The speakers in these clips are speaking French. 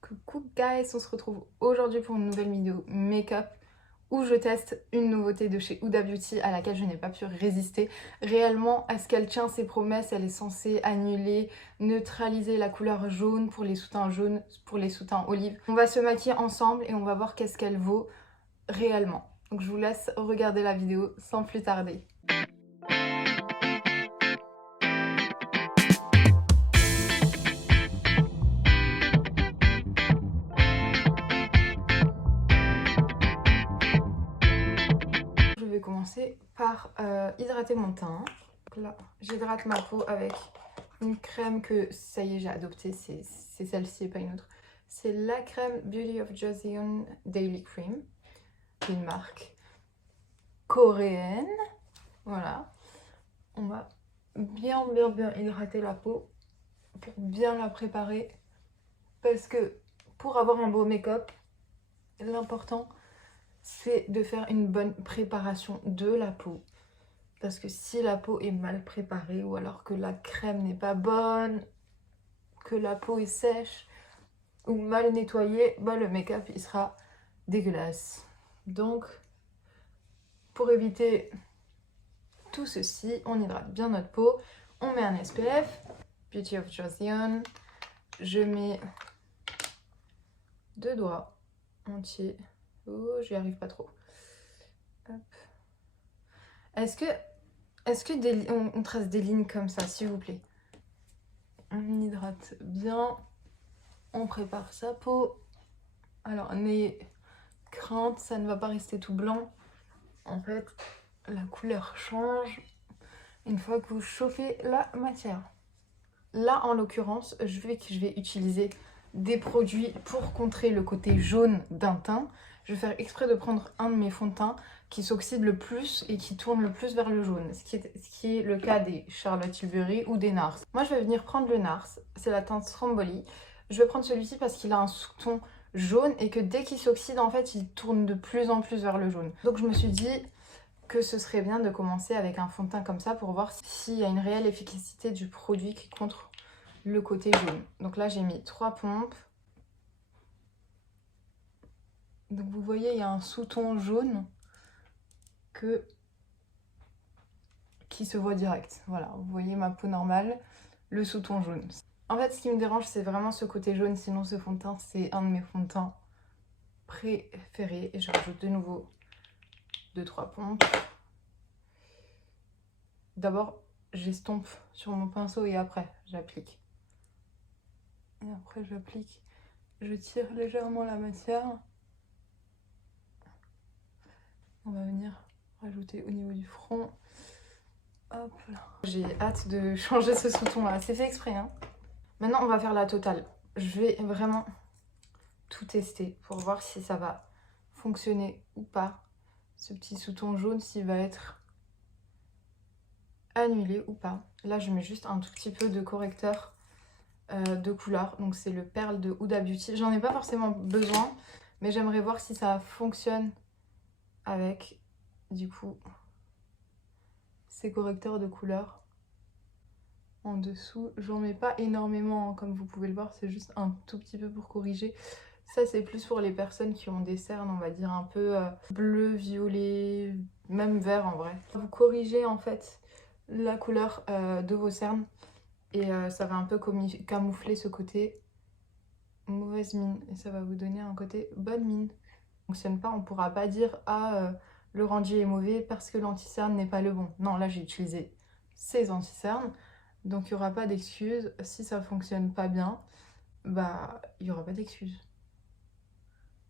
Coucou guys, on se retrouve aujourd'hui pour une nouvelle vidéo make-up où je teste une nouveauté de chez Huda Beauty à laquelle je n'ai pas pu résister. Réellement, est-ce qu'elle tient ses promesses? Elle est censée annuler, neutraliser la couleur jaune pour les soutiens jaunes, pour les soutiens olive. On va se maquiller ensemble et on va voir qu'est-ce qu'elle vaut réellement. Donc je vous laisse regarder la vidéo sans plus tarder. Je vais commencer par hydrater mon teint. Donc là, j'hydrate ma peau avec une crème que, ça y est, j'ai adoptée. C'est celle-ci et pas une autre. C'est la crème Beauty of Joseon Daily Cream. C'est une marque coréenne. Voilà. On va bien hydrater la peau pour bien la préparer. Parce que pour avoir un beau make-up, l'important, c'est de faire une bonne préparation de la peau. Parce que si la peau est mal préparée ou alors que la crème n'est pas bonne, que la peau est sèche ou mal nettoyée, bah le make-up il sera dégueulasse. Donc pour éviter tout ceci, on hydrate bien notre peau, on met un SPF, Beauty of Joseon, je mets 2 doigts entiers. Oh, j'y arrive pas trop. Hop. Est-ce que on trace des lignes comme ça, s'il vous plaît? On hydrate bien, on prépare sa peau. Alors, n'ayez crainte, ça ne va pas rester tout blanc. En fait, la couleur change une fois que vous chauffez la matière. Là, en l'occurrence, je vais utiliser des produits pour contrer le côté jaune d'un teint. Je vais faire exprès de prendre un de mes fonds de teint qui s'oxyde le plus et qui tourne le plus vers le jaune, ce qui est le cas des Charlotte Tilbury ou des NARS. Moi, je vais venir prendre le NARS, c'est la teinte Stromboli. Je vais prendre celui-ci parce qu'il a un sous-ton jaune et que dès qu'il s'oxyde, en fait, il tourne de plus en plus vers le jaune. Donc, je me suis dit que ce serait bien de commencer avec un fond de teint comme ça pour voir s'il y a une réelle efficacité du produit qui contre le côté jaune. Donc là, j'ai mis 3 pompes. Donc vous voyez, il y a un sous-ton jaune qui se voit direct. Voilà, vous voyez ma peau normale, le sous-ton jaune. En fait, ce qui me dérange, c'est vraiment ce côté jaune. Sinon, ce fond de teint, c'est un de mes fonds de teint préférés. Et je rajoute de nouveau 2-3 pompes. D'abord, j'estompe sur mon pinceau et après, j'applique. Et après, j'applique. Je tire légèrement la matière. On va venir rajouter au niveau du front. Hop là. J'ai hâte de changer ce sous-ton là. C'est fait exprès, hein. Maintenant, on va faire la totale. Je vais vraiment tout tester pour voir si ça va fonctionner ou pas. Ce petit sous-ton jaune, s'il va être annulé ou pas. Là, je mets juste un tout petit peu de correcteur de couleur. Donc, c'est le Perle de Huda Beauty. J'en ai pas forcément besoin, mais j'aimerais voir si ça fonctionne avec, du coup, ces correcteurs de couleur en dessous. J'en mets pas énormément, hein, comme vous pouvez le voir, c'est juste un tout petit peu pour corriger. Ça, c'est plus pour les personnes qui ont des cernes, on va dire, un peu bleu, violet, même vert en vrai. Vous corrigez en fait la couleur de vos cernes et ça va un peu camoufler ce côté mauvaise mine et ça va vous donner un côté bonne mine. Ça ne fonctionne pas, on pourra pas dire ah le rendu est mauvais parce que l'anti-cerne n'est pas le bon. Non, là j'ai utilisé ces anti-cernes, donc il n'y aura pas d'excuses. Si ça fonctionne pas bien, bah il n'y aura pas d'excuses.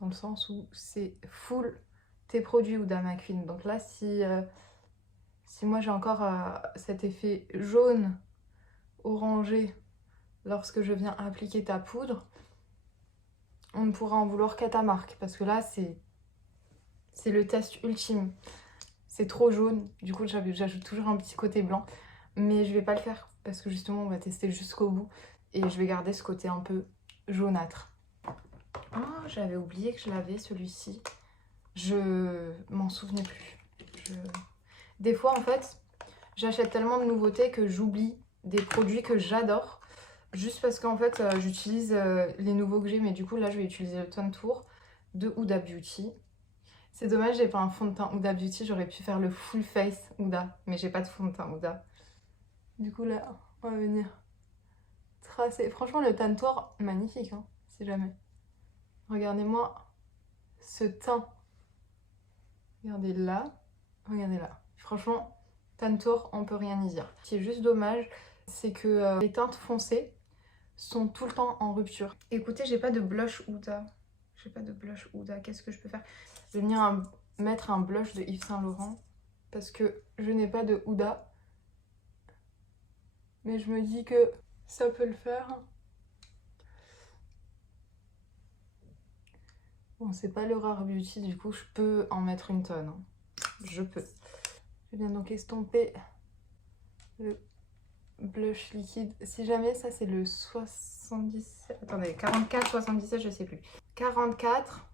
Dans le sens où c'est full tes produits Huda McQueen. Donc là, si moi j'ai encore cet effet jaune, orangé, lorsque je viens appliquer ta poudre, on ne pourra en vouloir qu'à ta marque. Parce que là, c'est le test ultime. C'est trop jaune, du coup j'ajoute toujours un petit côté blanc. Mais je vais pas le faire parce que justement on va tester jusqu'au bout. Et je vais garder ce côté un peu jaunâtre. Oh, j'avais oublié que je l'avais celui-ci. Je m'en souvenais plus. Des fois en fait, j'achète tellement de nouveautés que j'oublie des produits que j'adore. Juste parce qu'en fait, j'utilise les nouveaux que j'ai, mais du coup, là, je vais utiliser le Tone Tour de Huda Beauty. C'est dommage, j'ai pas un fond de teint Huda Beauty, j'aurais pu faire le full face Huda, mais j'ai pas de fond de teint Huda. Du coup, là, on va venir tracer. Franchement, le Tone Tour, magnifique, hein, si jamais. Regardez-moi ce teint. Regardez là, regardez là. Franchement, Tone Tour, on peut rien y dire. Ce qui est juste dommage, c'est que les teintes foncées sont tout le temps en rupture. Écoutez, j'ai pas de blush Huda. J'ai pas de blush Huda. Qu'est-ce que je peux faire? Je vais venir mettre un blush de Yves Saint Laurent parce que je n'ai pas de Huda. Mais je me dis que ça peut le faire. Bon, c'est pas le Rare Beauty, du coup, je peux en mettre une tonne. Je peux. Je viens donc estomper le blush liquide. Si jamais ça, c'est le 77... Attendez, 44, 77, je sais plus. 44.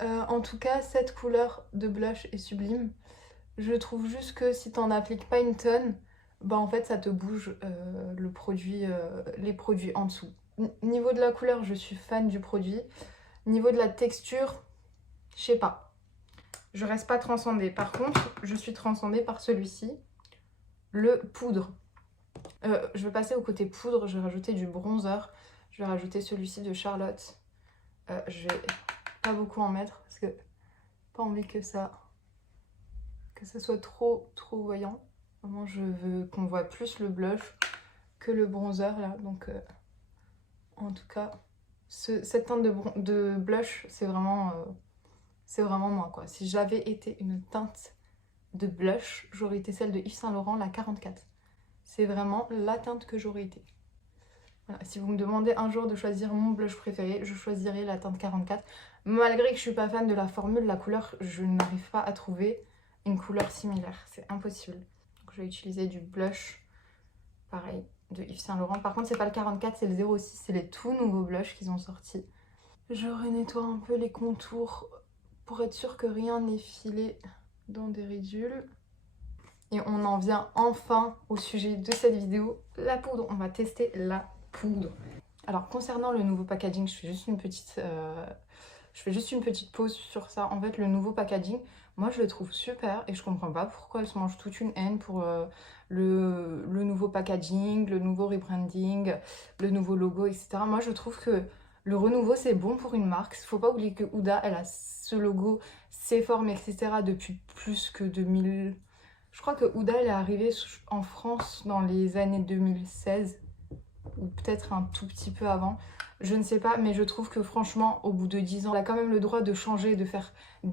En tout cas, cette couleur de blush est sublime. Je trouve juste que si t'en appliques pas une tonne, bah en fait ça te bouge le produit, les produits en dessous. Niveau de la couleur, je suis fan du produit. Niveau de la texture, je sais pas. Je reste pas transcendée. Par contre, je suis transcendée par celui-ci, le poudre. Je vais passer au côté poudre, je vais rajouter du bronzer. Je vais rajouter celui-ci de Charlotte. Je vais pas beaucoup en mettre parce que pas envie que ça soit trop voyant. Vraiment, je veux qu'on voit plus le blush que le bronzer là. Donc, en tout cas, cette teinte de blush, c'est vraiment moi quoi. Si j'avais été une teinte de blush, j'aurais été celle de Yves Saint Laurent, la 44. C'est vraiment la teinte que j'aurais été. Voilà, si vous me demandez un jour de choisir mon blush préféré, je choisirais la teinte 44. Malgré que je suis pas fan de la formule, la couleur, je n'arrive pas à trouver une couleur similaire. C'est impossible. Donc je vais utiliser du blush, pareil, de Yves Saint Laurent. Par contre, c'est pas le 44, c'est le 06. C'est les tout nouveaux blushs qu'ils ont sortis. Je renettoie un peu les contours pour être sûr que rien n'est filé dans des ridules. Et on en vient enfin au sujet de cette vidéo, la poudre. On va tester la poudre. Alors concernant le nouveau packaging, je fais juste une petite pause sur ça. En fait, le nouveau packaging, moi je le trouve super et je comprends pas pourquoi elle se mange toute une haine pour le nouveau packaging, le nouveau rebranding, le nouveau logo, etc. Moi je trouve que le renouveau c'est bon pour une marque. Faut pas oublier que Huda, elle a ce logo, ses formes, etc. depuis plus que 2000. Je crois que Huda, elle est arrivée en France dans les années 2016 ou peut-être un tout petit peu avant. Je ne sais pas, mais je trouve que franchement, au bout de 10 ans, elle a quand même le droit de changer, de faire...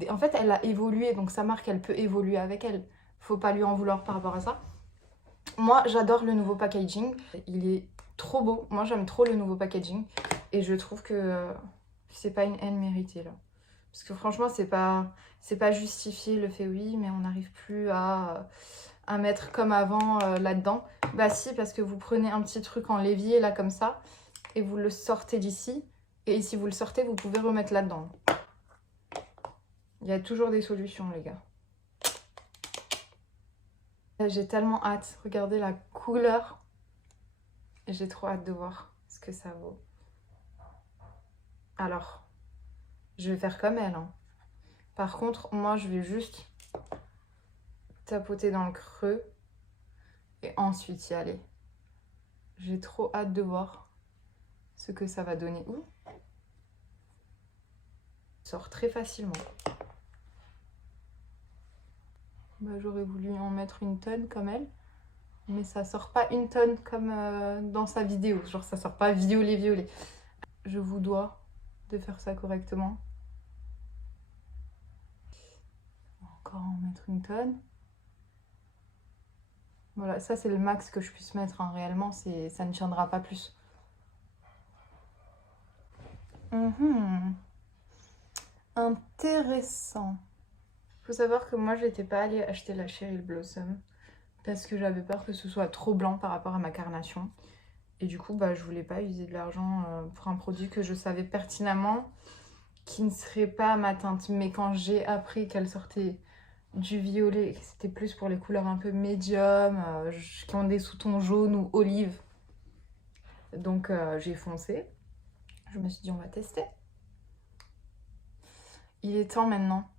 En fait, elle a évolué, donc sa marque, elle peut évoluer avec elle. Faut pas lui en vouloir par rapport à ça. Moi, j'adore le nouveau packaging. Il est trop beau. Moi, j'aime trop le nouveau packaging. Et je trouve que c'est pas une haine méritée, là. Parce que franchement, c'est pas justifié le fait oui, mais on n'arrive plus à mettre comme avant là-dedans. Bah si, parce que vous prenez un petit truc en l'évier, là, comme ça, et vous le sortez d'ici. Et si vous le sortez, vous pouvez remettre là-dedans. Il y a toujours des solutions, les gars. J'ai tellement hâte. Regardez la couleur. J'ai trop hâte de voir ce que ça vaut. Alors, je vais faire comme elle. Hein. Par contre, moi, je vais juste tapoter dans le creux et ensuite y aller. J'ai trop hâte de voir ce que ça va donner. Ouh, ça sort très facilement. Bah, j'aurais voulu en mettre une tonne comme elle, mais ça sort pas une tonne comme dans sa vidéo. Genre ça sort pas violet. Je vous dois de faire ça correctement. Encore en mettre une tonne. Voilà, ça c'est le max que je puisse mettre. Hein. Réellement, ça ne tiendra pas plus. Intéressant. Faut savoir que moi, j'étais pas allée acheter la Cheryl Blossom parce que j'avais peur que ce soit trop blanc par rapport à ma carnation. Et du coup, bah, je voulais pas user de l'argent pour un produit que je savais pertinemment qui ne serait pas ma teinte. Mais quand j'ai appris qu'elle sortait du violet, c'était plus pour les couleurs un peu médium, qui ont des sous-tons jaunes ou olive. Donc j'ai foncé. Je me suis dit on va tester. Il est temps maintenant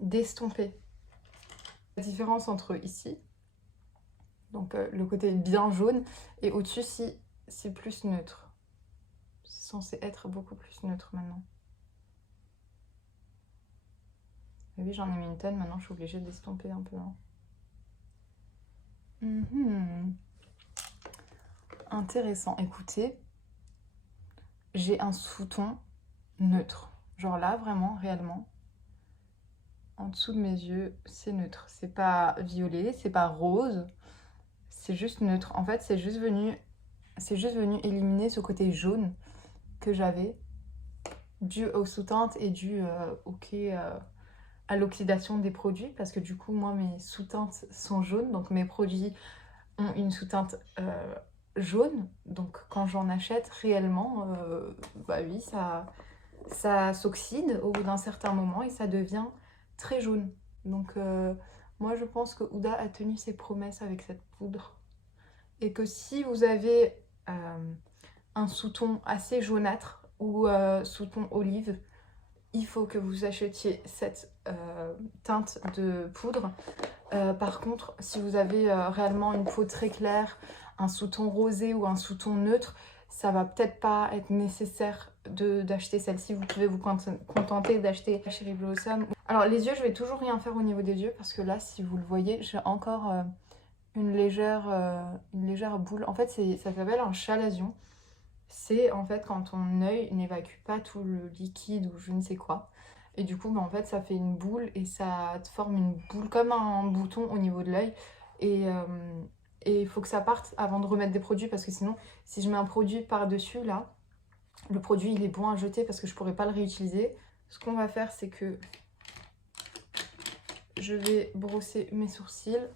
d'estomper. La différence entre ici, donc le côté bien jaune, et au-dessus si c'est plus neutre. C'est censé être beaucoup plus neutre maintenant. Et oui, j'en ai mis une tonne, maintenant je suis obligée d'estomper un peu. Intéressant. Écoutez, j'ai un sous-ton neutre. Genre là, vraiment, réellement, en dessous de mes yeux, c'est neutre. C'est pas violet, c'est pas rose, c'est juste neutre. En fait, c'est juste venu éliminer ce côté jaune que j'avais, dû aux sous-teintes et dû à l'oxydation des produits, parce que du coup, moi, mes sous-teintes sont jaunes, donc mes produits ont une sous-teinte jaune, donc quand j'en achète réellement, bah oui, ça s'oxyde au bout d'un certain moment et ça devient très jaune. Donc moi je pense que Huda a tenu ses promesses avec cette poudre et que si vous avez un sous-ton assez jaunâtre ou sous-ton olive, il faut que vous achetiez cette teinte de poudre. Par contre, si vous avez réellement une peau très claire, un sous-ton rosé ou un sous-ton neutre, ça va peut-être pas être nécessaire d'acheter celle-ci. Vous pouvez vous contenter d'acheter la Cherry Blossom. Alors les yeux, je vais toujours rien faire au niveau des yeux parce que là, si vous le voyez, j'ai encore une légère boule. En fait, ça s'appelle un chalazion. C'est en fait quand ton œil n'évacue pas tout le liquide ou je ne sais quoi. Et du coup, bah, en fait, ça fait une boule et ça te forme une boule comme un bouton au niveau de l'œil. Et il faut que ça parte avant de remettre des produits parce que sinon, si je mets un produit par-dessus, là, le produit, il est bon à jeter parce que je pourrais pas le réutiliser. Ce qu'on va faire, c'est que je vais brosser mes sourcils.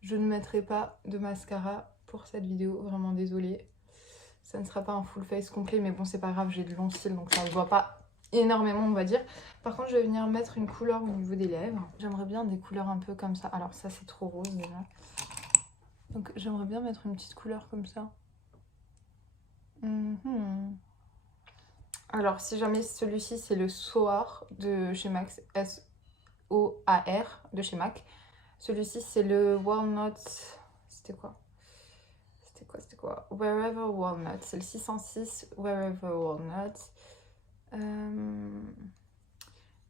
Je ne mettrai pas de mascara pour cette vidéo, vraiment désolée. Ça ne sera pas un full face complet, mais bon, c'est pas grave, j'ai de longs cils, donc ça ne se voit pas énormément, on va dire. Par contre, je vais venir mettre une couleur au niveau des lèvres. J'aimerais bien des couleurs un peu comme ça. Alors ça, c'est trop rose déjà. Donc j'aimerais bien mettre une petite couleur comme ça. Alors si jamais celui-ci, c'est le Soar de chez MAC, S-O-A-R de chez MAC. Celui-ci, c'est le Walnut, c'était quoi? C'était quoi? Wherever Walnut, c'est le 606 Wherever Walnut.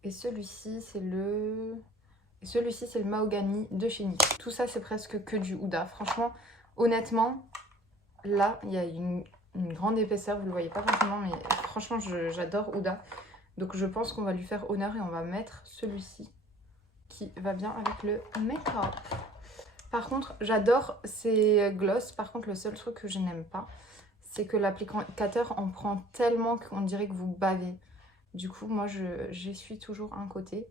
Et celui-ci, c'est le Mahogany de chez NYX. Tout ça, c'est presque que du Huda. Franchement, honnêtement, là, il y a une grande épaisseur. Vous ne le voyez pas forcément, mais franchement, j'adore Huda. Donc, je pense qu'on va lui faire honneur et on va mettre celui-ci qui va bien avec le make-up. Par contre, j'adore ces gloss. Par contre, le seul truc que je n'aime pas, c'est que l'applicateur en prend tellement qu'on dirait que vous bavez. Du coup, moi, j'essuie toujours un côté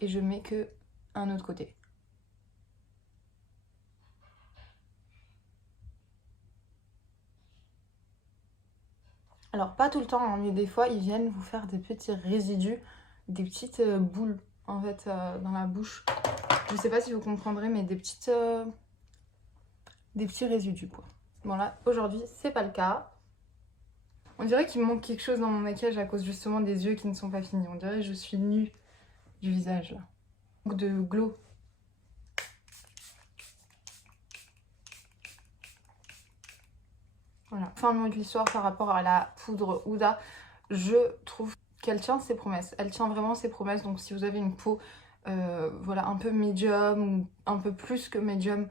et je mets que un autre côté. Alors, pas tout le temps, hein, mais des fois, ils viennent vous faire des petits résidus, des petites boules, en fait, dans la bouche. Je sais pas si vous comprendrez, mais des petits résidus, quoi. Bon, là, aujourd'hui, c'est pas le cas. On dirait qu'il me manque quelque chose dans mon maquillage à cause justement des yeux qui ne sont pas finis. On dirait que je suis nue du visage, là. Donc de glow. Voilà. Fin mot de l'histoire par rapport à la poudre Huda. Je trouve qu'elle tient ses promesses. Elle tient vraiment ses promesses. Donc si vous avez une peau voilà, un peu médium ou un peu plus que médium,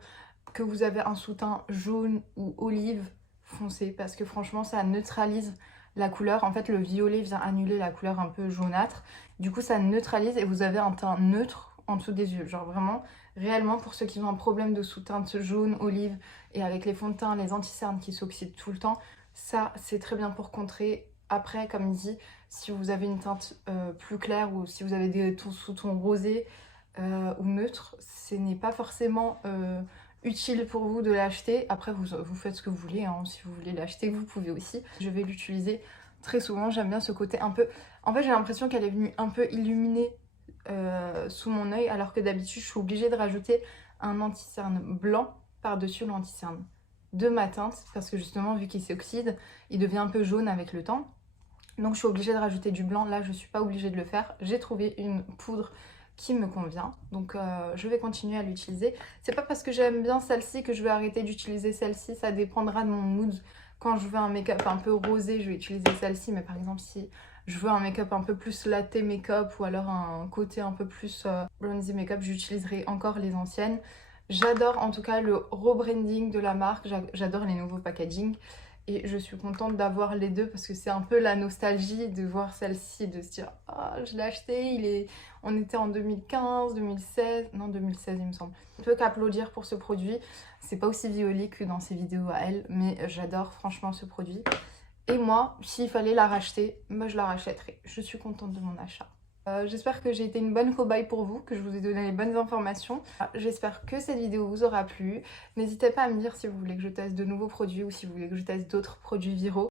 que vous avez un sous-teint jaune ou olive, foncé. Parce que franchement, ça neutralise la couleur. En fait, le violet vient annuler la couleur un peu jaunâtre. Du coup, ça neutralise et vous avez un teint neutre en dessous des yeux. Genre vraiment, réellement, pour ceux qui ont un problème de sous-teinte jaune, olive, et avec les fonds de teint, les anti-cernes qui s'oxydent tout le temps, ça, c'est très bien pour contrer. Après, comme dit, si vous avez une teinte plus claire ou si vous avez des sous-tons rosés ou neutres, ce n'est pas forcément utile pour vous de l'acheter. Après, vous faites ce que vous voulez, hein. Si vous voulez l'acheter, vous pouvez aussi. Je vais l'utiliser très souvent. J'aime bien ce côté un peu... En fait, j'ai l'impression qu'elle est venue un peu illuminer sous mon œil, alors que d'habitude je suis obligée de rajouter un anti-cerne blanc par-dessus l'anti-cerne de ma teinte, parce que justement vu qu'il s'oxyde, il devient un peu jaune avec le temps. Donc je suis obligée de rajouter du blanc. Là je suis pas obligée de le faire. J'ai trouvé une poudre qui me convient, donc je vais continuer à l'utiliser. C'est pas parce que j'aime bien celle-ci que je vais arrêter d'utiliser celle-ci, ça dépendra de mon mood. Quand je veux un make-up un peu rosé, je vais utiliser celle-ci, mais par exemple si je veux un make-up un peu plus latte make-up ou alors un côté un peu plus bronzy make-up, j'utiliserai encore les anciennes. J'adore en tout cas le rebranding de la marque, j'adore les nouveaux packaging. Et je suis contente d'avoir les deux parce que c'est un peu la nostalgie de voir celle-ci, de se dire « Ah, je l'ai acheté, on était en 2015, 2016, non 2016 il me semble. » Je ne peux qu'applaudir pour ce produit. C'est pas aussi violet que dans ses vidéos à elle, mais j'adore franchement ce produit. Et moi, s'il fallait la racheter, moi je la rachèterais. Je suis contente de mon achat. J'espère que j'ai été une bonne cobaye pour vous, que je vous ai donné les bonnes informations. J'espère que cette vidéo vous aura plu. N'hésitez pas à me dire si vous voulez que je teste de nouveaux produits ou si vous voulez que je teste d'autres produits viraux.